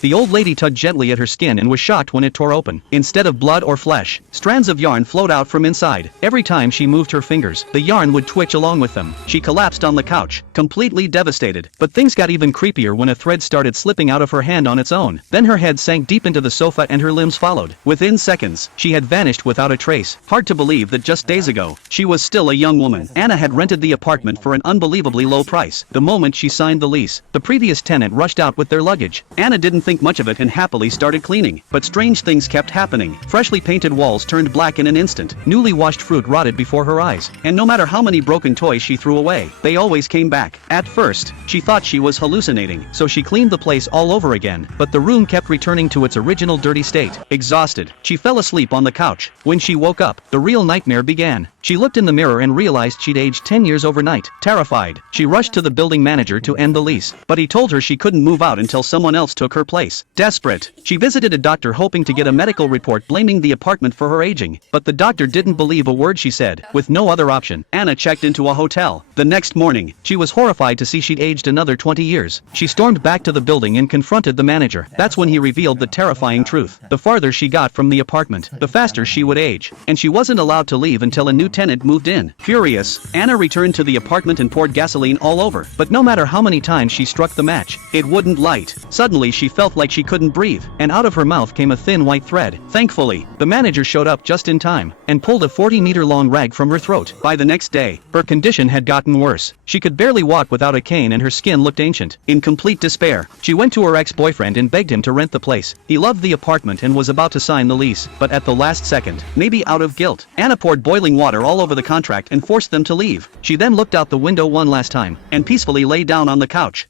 The old lady tugged gently at her skin and was shocked when it tore open. Instead of blood or flesh, strands of yarn flowed out from inside. Every time she moved her fingers, the yarn would twitch along with them. She collapsed on the couch, completely devastated. But things got even creepier when a thread started slipping out of her hand on its own. Then her head sank deep into the sofa and her limbs followed. Within seconds, she had vanished without a trace. Hard to believe that just days ago, she was still a young woman. Anna had rented the apartment for an unbelievably low price. The moment she signed the lease, the previous tenant rushed out with their luggage. Anna didn't think much of it and happily started cleaning. But strange things kept happening. Freshly painted walls turned black in an instant. Newly washed fruit rotted before her eyes. And no matter how many broken toys she threw away, they always came back. At first, she thought she was hallucinating, so she cleaned the place all over again. But the room kept returning to its original dirty state. Exhausted, she fell asleep on the couch. When she woke up, the real nightmare began. She looked in the mirror and realized she'd aged 10 years overnight. Terrified, she rushed to the building manager to end the lease. But he told her she couldn't move out until someone else took her place. Desperate, she visited a doctor hoping to get a medical report blaming the apartment for her aging. But the doctor didn't believe a word she said. With no other option, Anna checked into a hotel. The next morning, she was horrified to see she'd aged another 20 years. She stormed back to the building and confronted the manager. That's when he revealed the terrifying truth. The farther she got from the apartment, the faster she would age. And she wasn't allowed to leave until a new tenant moved in. Furious, Anna returned to the apartment and poured gasoline all over. But no matter how many times she struck the match, it wouldn't light. Suddenly she felt like she couldn't breathe, and out of her mouth came a thin white thread. Thankfully, the manager showed up just in time, and pulled a 40-meter-long rag from her throat. By the next day, her condition had gotten worse. She could barely walk without a cane and her skin looked ancient. In complete despair, she went to her ex-boyfriend and begged him to rent the place. He loved the apartment and was about to sign the lease, but at the last second, maybe out of guilt, Anna poured boiling water all over the contract and forced them to leave. She then looked out the window one last time, and peacefully lay down on the couch.